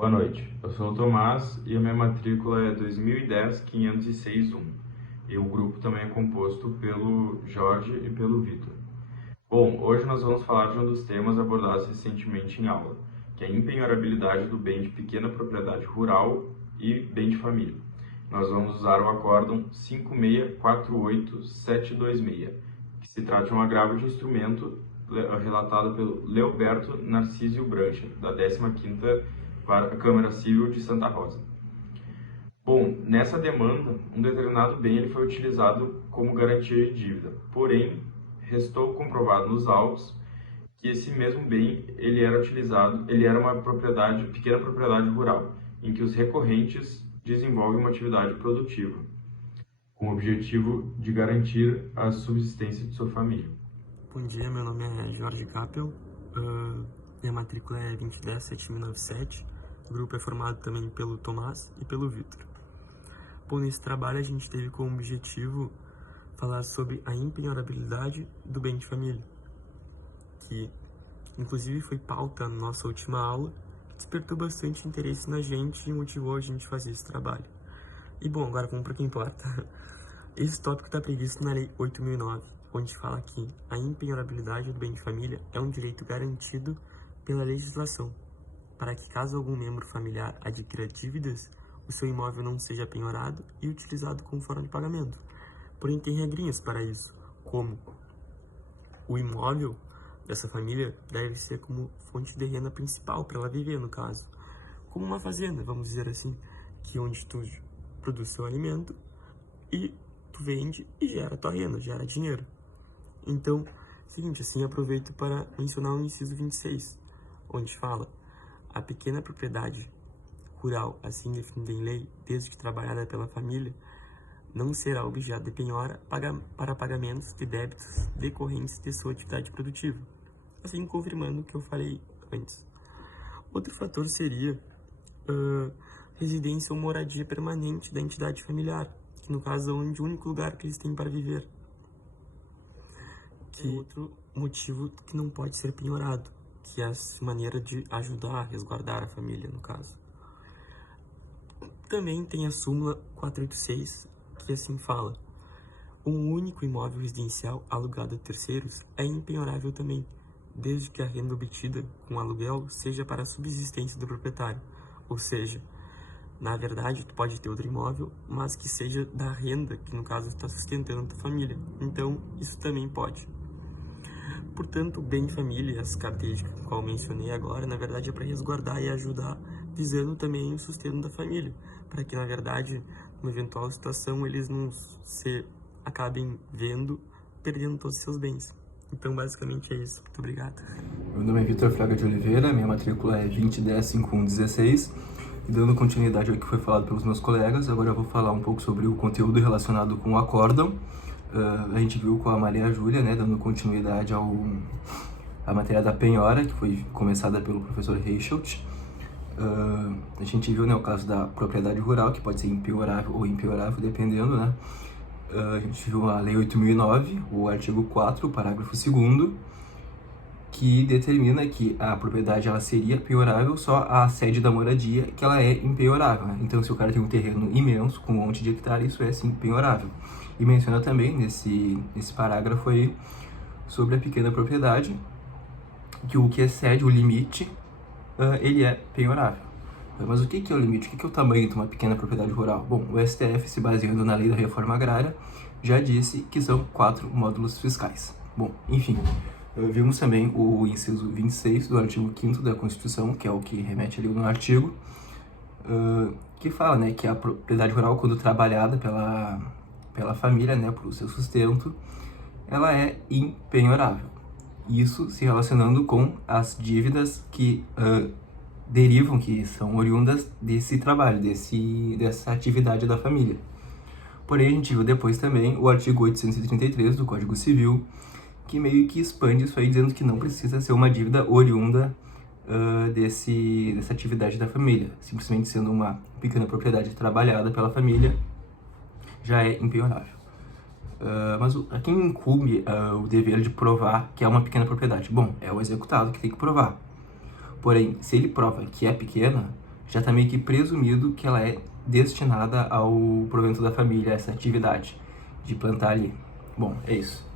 Boa noite, eu sou o Tomás e a minha matrícula é 2010-506-1 e o grupo também é composto pelo Jorge e pelo Vitor. Bom, hoje nós vamos falar de um dos temas abordados recentemente em aula, que é a empenhorabilidade do bem de pequena propriedade rural e bem de família. Nós vamos usar o acórdão 5648726, que se trata de um agravo de instrumento relatado pelo Leoberto Narcísio Brancha, da 15ª Câmara Civil de Santa Rosa. Bom, nessa demanda, um determinado bem ele foi utilizado como garantia de dívida, porém, restou comprovado nos autos que esse mesmo bem ele era uma pequena propriedade rural, em que os recorrentes desenvolvem uma atividade produtiva, com o objetivo de garantir a subsistência de sua família. Bom dia, meu nome é Jorge Capel, minha matrícula é 2010-7097, o grupo é formado também pelo Tomás e pelo Vitor. Bom, nesse trabalho a gente teve como objetivo falar sobre a empenhorabilidade do bem de família, que inclusive foi pauta na nossa última aula, que despertou bastante interesse na gente e motivou a gente a fazer esse trabalho. E bom, agora vamos para o que importa. Esse tópico está previsto na Lei 8.009, onde fala que a empenhorabilidade do bem de família é um direito garantido pela legislação, para que caso algum membro familiar adquira dívidas, o seu imóvel não seja penhorado e utilizado como forma de pagamento. Porém, tem regrinhas para isso, como o imóvel dessa família deve ser como fonte de renda principal para ela viver, no caso. Como uma fazenda, vamos dizer assim, que é onde tu produz seu alimento e tu vende e gera tua renda, gera dinheiro. Então, seguinte, assim aproveito para mencionar o inciso 26, onde fala: a pequena propriedade rural, assim definida em lei, desde que trabalhada pela família, não será objeto de penhora para pagamentos de débitos decorrentes de sua atividade produtiva, assim confirmando o que eu falei antes. Outro fator seria residência ou moradia permanente da entidade familiar, que no caso é o único lugar que eles têm para viver. Que outro motivo que não pode ser penhorado, que é a maneira de ajudar, resguardar a família, no caso. Também tem a súmula 486, que assim fala: um único imóvel residencial alugado a terceiros é impenhorável também, desde que a renda obtida com o aluguel seja para a subsistência do proprietário. Ou seja, na verdade, tu pode ter outro imóvel, mas que seja da renda, que no caso está sustentando a tua família. Então, isso também pode. Portanto, o bem de família, as características que eu mencionei agora, na verdade é para resguardar e ajudar, visando também o sustento da família, para que, na verdade, numa eventual situação, eles não se acabem perdendo todos os seus bens. Então, basicamente é isso. Muito obrigado. Meu nome é Vitor Fraga de Oliveira, minha matrícula é 2010-5116. E dando continuidade ao que foi falado pelos meus colegas, agora eu vou falar um pouco sobre o conteúdo relacionado com o acórdão. A gente viu com a Maria Júlia, né, dando continuidade à matéria da penhora, que foi começada pelo professor Reichelt. A gente viu, né, o caso da propriedade rural, que pode ser impenhorável ou impiorável, dependendo, né. A gente viu a Lei 8.009, o artigo 4, parágrafo 2º, que determina que a propriedade ela seria penhorável só a sede da moradia, que ela é impenhorável, né? Então, se o cara tem um terreno imenso, com um monte de hectare, isso é sim penhorável. E menciona também, nesse parágrafo aí, sobre a pequena propriedade, que o que excede o limite, ele é penhorável. Mas o que é o limite? O que é o tamanho de uma pequena propriedade rural? Bom, o STF, se baseando na lei da reforma agrária, já disse que são 4 módulos fiscais. Bom, enfim, vimos também o inciso 26 do artigo 5º da Constituição, que é o que remete ali no artigo, que fala, né, que a propriedade rural, quando trabalhada pela família, né, para o seu sustento, ela é impenhorável. Isso se relacionando com as dívidas que derivam, que são oriundas desse trabalho, dessa atividade da família. Porém, a gente viu depois também o artigo 833 do Código Civil, que meio que expande isso aí, dizendo que não precisa ser uma dívida oriunda dessa atividade da família. Simplesmente sendo uma pequena propriedade trabalhada pela família, já é impenhorável. Mas a quem incumbe o dever de provar que é uma pequena propriedade? Bom, é o executado que tem que provar. Porém, se ele prova que é pequena, já está meio que presumido que ela é destinada ao provento da família, essa atividade de plantar ali. Bom, é isso.